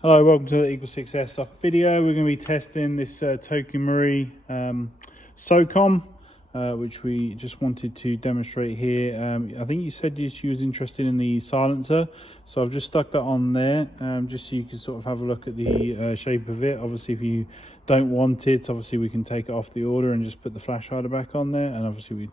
Hello, welcome to the EagleSix Airsoft video. We're going to be testing this Socom Socom, which we just wanted to demonstrate here. I think you said you was interested in the silencer, so I've just stuck that on there, just so you can sort of have a look at the shape of it. Obviously, if you don't want it, obviously we can take it off the order and just put the flash hider back on there, and obviously we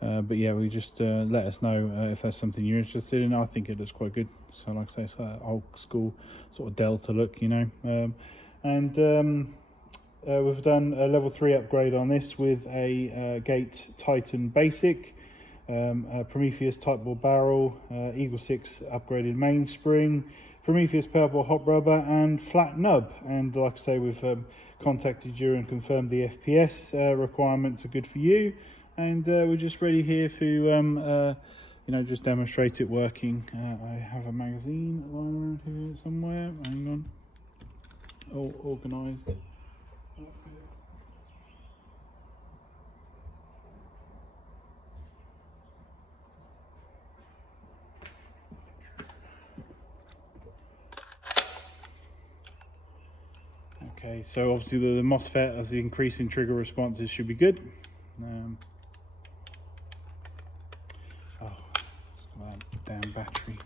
but yeah, we just let us know if that's something you're interested in. I think it looks quite good. So like I say, it's like an old school sort of Delta look, you know. We've done a level 3 upgrade on this with a Gate Titan Basic, a Prometheus Tightbore barrel, EagleSix upgraded mainspring, Prometheus Powerball hot rubber, and flat nub. And like I say, we've contacted you and confirmed the FPS requirements are good for you. And we're just ready here to, you know, just demonstrate it working. I have a magazine lying around here somewhere. Hang on. All organised. Okay, so obviously the MOSFET, as the increase in trigger responses, should be good. Damn battery.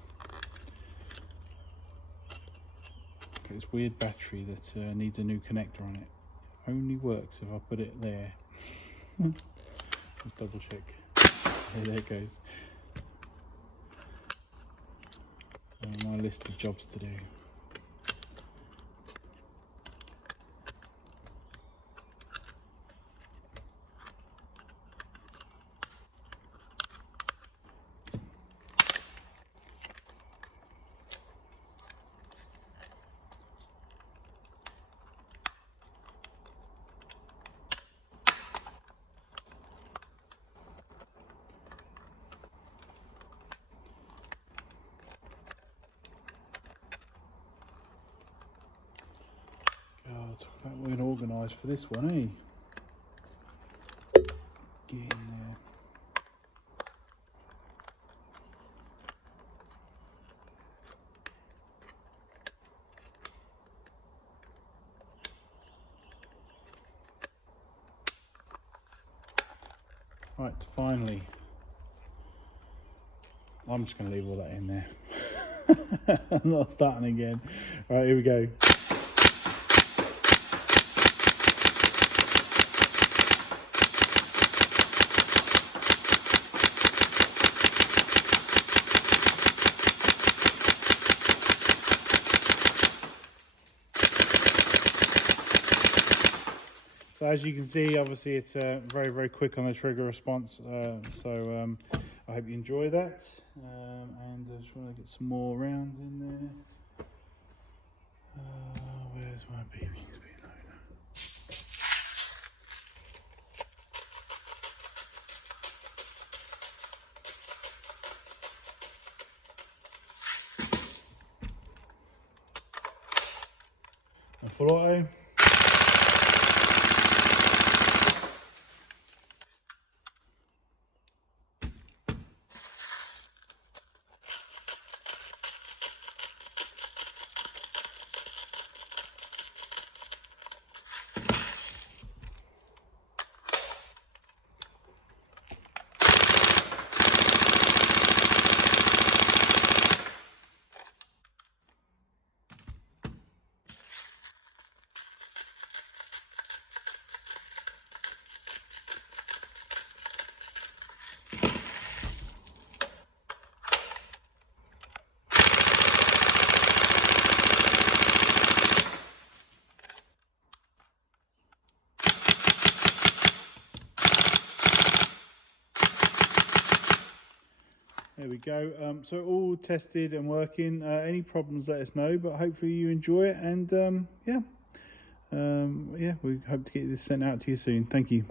Okay, it's weird battery that needs a new connector on it. Only works if I put it there. Let's double check. Okay, there it goes. My list of jobs to do. Talk about being organised for this one, eh? Get in there. Right, finally. I'm just going to leave all that in there. I'm not starting again. Right, here we go. So as you can see, obviously it's very quick on the trigger response, so I hope you enjoy that, and I just want to get some more rounds in there. Where's my BB speed loader? A full auto. There we go. So all tested and working. Any problems, let us know. But hopefully you enjoy it, and yeah, we hope to get this sent out to you soon. Thank you.